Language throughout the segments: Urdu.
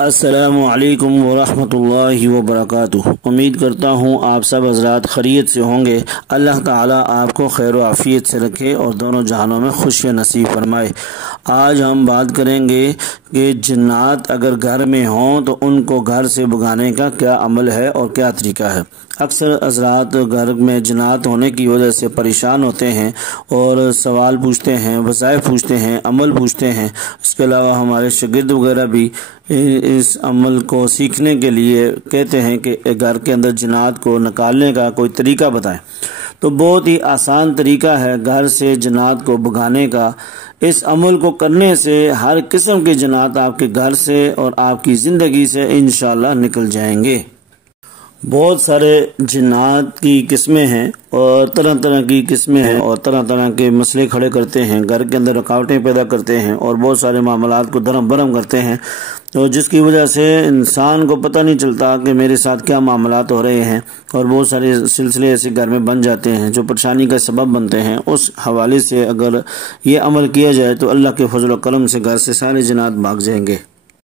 السلام علیکم ورحمۃ اللہ وبرکاتہ۔ امید کرتا ہوں آپ سب حضرات خیریت سے ہوں گے۔ اللہ تعالیٰ آپ کو خیر و عافیت سے رکھے اور دونوں جہانوں میں خوشی نصیب فرمائے۔ آج ہم بات کریں گے کہ جنات اگر گھر میں ہوں تو ان کو گھر سے بھگانے کا کیا عمل ہے اور کیا طریقہ ہے۔ اکثر حضرات گھر میں جنات ہونے کی وجہ سے پریشان ہوتے ہیں اور سوال پوچھتے ہیں، وظائف پوچھتے ہیں، عمل پوچھتے ہیں۔ اس کے علاوہ ہمارے شاگرد وغیرہ بھی اس عمل کو سیکھنے کے لیے کہتے ہیں کہ گھر کے اندر جنات کو نکالنے کا کوئی طریقہ بتائیں۔ تو بہت ہی آسان طریقہ ہے گھر سے جنات کو بھگانے کا۔ اس عمل کو کرنے سے ہر قسم کے جنات آپ کے گھر سے اور آپ کی زندگی سے انشاءاللہ نکل جائیں گے۔ بہت سارے جنات کی قسمیں ہیں اور طرح طرح کی قسمیں ہیں اور طرح طرح کے مسئلے کھڑے کرتے ہیں، گھر کے اندر رکاوٹیں پیدا کرتے ہیں اور بہت سارے معاملات کو دھرم برہم کرتے ہیں، تو جس کی وجہ سے انسان کو پتہ نہیں چلتا کہ میرے ساتھ کیا معاملات ہو رہے ہیں، اور بہت سارے سلسلے ایسے گھر میں بن جاتے ہیں جو پریشانی کا سبب بنتے ہیں۔ اس حوالے سے اگر یہ عمل کیا جائے تو اللہ کے فضل و کرم سے گھر سے سارے جنات بھاگ جائیں گے۔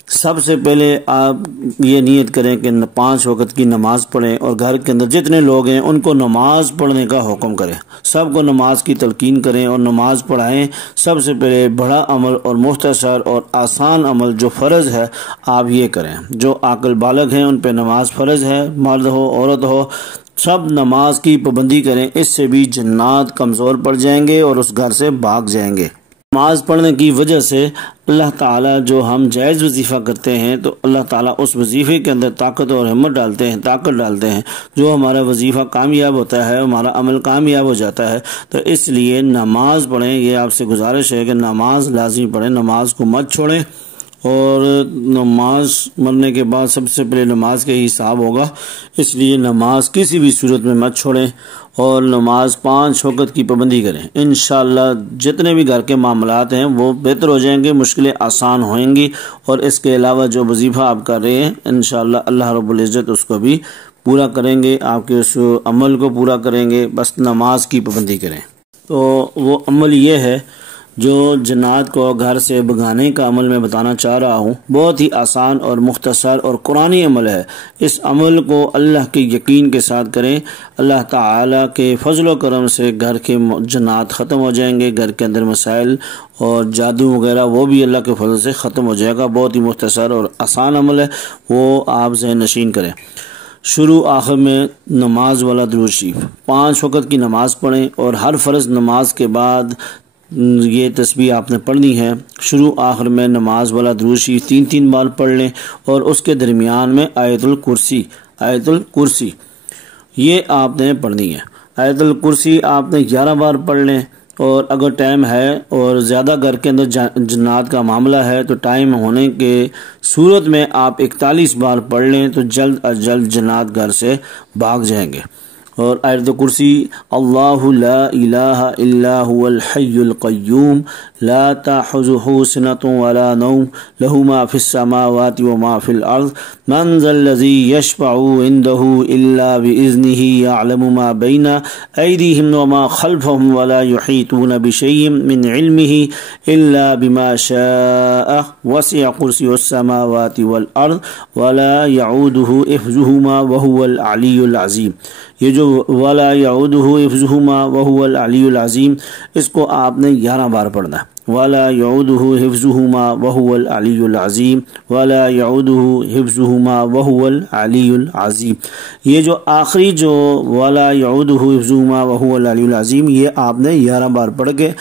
سب سے پہلے آپ یہ نیت کریں کہ 5 وقت کی نماز پڑھیں اور گھر کے اندر جتنے لوگ ہیں ان کو نماز پڑھنے کا حکم کریں، سب کو نماز کی تلقین کریں اور نماز پڑھائیں۔ سب سے پہلے بڑا عمل اور مختصر اور آسان عمل جو فرض ہے آپ یہ کریں۔ جو عاقل بالغ ہیں ان پہ نماز فرض ہے، مرد ہو عورت ہو، سب نماز کی پابندی کریں۔ اس سے بھی جنات کمزور پڑ جائیں گے اور اس گھر سے بھاگ جائیں گے۔ نماز پڑھنے کی وجہ سے اللہ تعالیٰ جو ہم جائز وظیفہ کرتے ہیں تو اللہ تعالیٰ اس وظیفے کے اندر طاقت اور ہمت ڈالتے ہیں، طاقت ڈالتے ہیں، جو ہمارا وظیفہ کامیاب ہوتا ہے، ہمارا عمل کامیاب ہو جاتا ہے۔ تو اس لیے نماز پڑھیں، یہ آپ سے گزارش ہے کہ نماز لازمی پڑھیں، نماز کو مت چھوڑیں، اور نماز مرنے کے بعد سب سے پہلے نماز کا ہی حساب ہوگا، اس لیے نماز کسی بھی صورت میں مت چھوڑیں اور نماز 5 وقت کی پابندی کریں۔ انشاءاللہ جتنے بھی گھر کے معاملات ہیں وہ بہتر ہو جائیں گے، مشکلیں آسان ہوئیں گی، اور اس کے علاوہ جو وظیفہ آپ کر رہے ہیں انشاءاللہ اللہ رب العزت اس کو بھی پورا کریں گے، آپ کے اس عمل کو پورا کریں گے۔ بس نماز کی پابندی کریں۔ تو وہ عمل یہ ہے جو جنات کو گھر سے بھگانے کا عمل میں بتانا چاہ رہا ہوں، بہت ہی آسان اور مختصر اور قرآنی عمل ہے۔ اس عمل کو اللہ کے یقین کے ساتھ کریں، اللہ تعالیٰ کے فضل و کرم سے گھر کے جنات ختم ہو جائیں گے، گھر کے اندر مسائل اور جادو وغیرہ وہ بھی اللہ کے فضل سے ختم ہو جائے گا۔ بہت ہی مختصر اور آسان عمل ہے، وہ آپ ذہن نشین کریں۔ شروع آخر میں نماز والا درود شریف، 5 وقت کی نماز پڑھیں اور ہر فرض نماز کے بعد یہ تسبیح آپ نے پڑھنی ہے۔ شروع آخر میں نماز والا درود شریف 3 بار پڑھ لیں، اور اس کے درمیان میں آیت الکرسی یہ آپ نے پڑھنی ہے۔ آیت الکرسی آپ نے 11 بار پڑھ لیں، اور اگر ٹائم ہے اور زیادہ گھر کے اندر جنات کا معاملہ ہے تو ٹائم ہونے کے صورت میں آپ 41 بار پڑھ لیں تو جلد از جلد جنات گھر سے بھاگ جائیں گے۔ اور آیت کرسی، اللہ لا الہ الا هو الحی القیوم لا تأخذہ سنۃ ولا نوم لہ ما فی السماوات وما فی الارض من ذا الذی یشفع عنده الا بإذنہ یعلم ما بین ایدیہم وما خلفہم ولا یحیطون بشیء من علمہ الا بما شاء وسع کرسیہ السماوات والارض ولا یعودہ حفظہما وہو العلی العظیم۔ یہ جو وَلَا يَعُودُهُ حِفْظُهُمَا وَهُوَ الْعَلِيُّ الْعَظِيمُ، اس کو آپ نے 11 بار پڑھنا ہے۔ وَلَا يَعُودُهُ حِفْظُهُمَا وَهُوَ الْعَلِيُّ الْعَظِيمُ وَلَا يَعُودُهُ حِفْظُهُمَا وَهُوَ الْعَلِيُّ الْعَظِيمُ۔ یہ جو آخری جو وَلَا يَعُودُهُ حِفْظُهُمَا وَهُوَ الْعَلِيُّ الْعَظِيمُ یہ آپ نے 11 بار پڑھ کے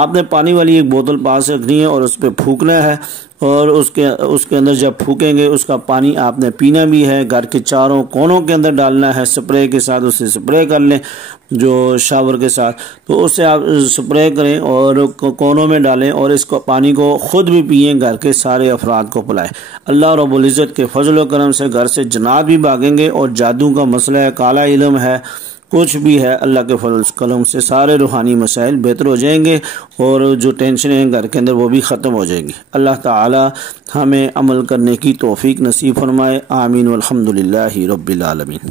آپ نے پانی والی ایک بوتل پاس رکھنی ہے اور اس پہ پھونکنا ہے، اور اس کے اندر جب پھونکیں گے اس کا پانی آپ نے پینا بھی ہے، گھر کے چاروں کونوں کے اندر ڈالنا ہے، سپرے کے ساتھ اسے سپرے کر لیں، جو شاور کے ساتھ، تو اس سے آپ سپرے کریں اور کونوں میں ڈالیں، اور اس کو پانی کو خود بھی پئیں، گھر کے سارے افراد کو پلائیں۔ اللہ رب العزت کے فضل و کرم سے گھر سے جنات بھی بھاگیں گے، اور جادو کا مسئلہ ہے، کالا علم ہے، کچھ بھی ہے، اللہ کے فضل و کرم سے سارے روحانی مسائل بہتر ہو جائیں گے، اور جو ٹینشنیں ہیں گھر کے اندر وہ بھی ختم ہو جائیں گی۔ اللہ تعالی ہمیں عمل کرنے کی توفیق نصیب فرمائے، آمین والحمدللہ رب العالمین۔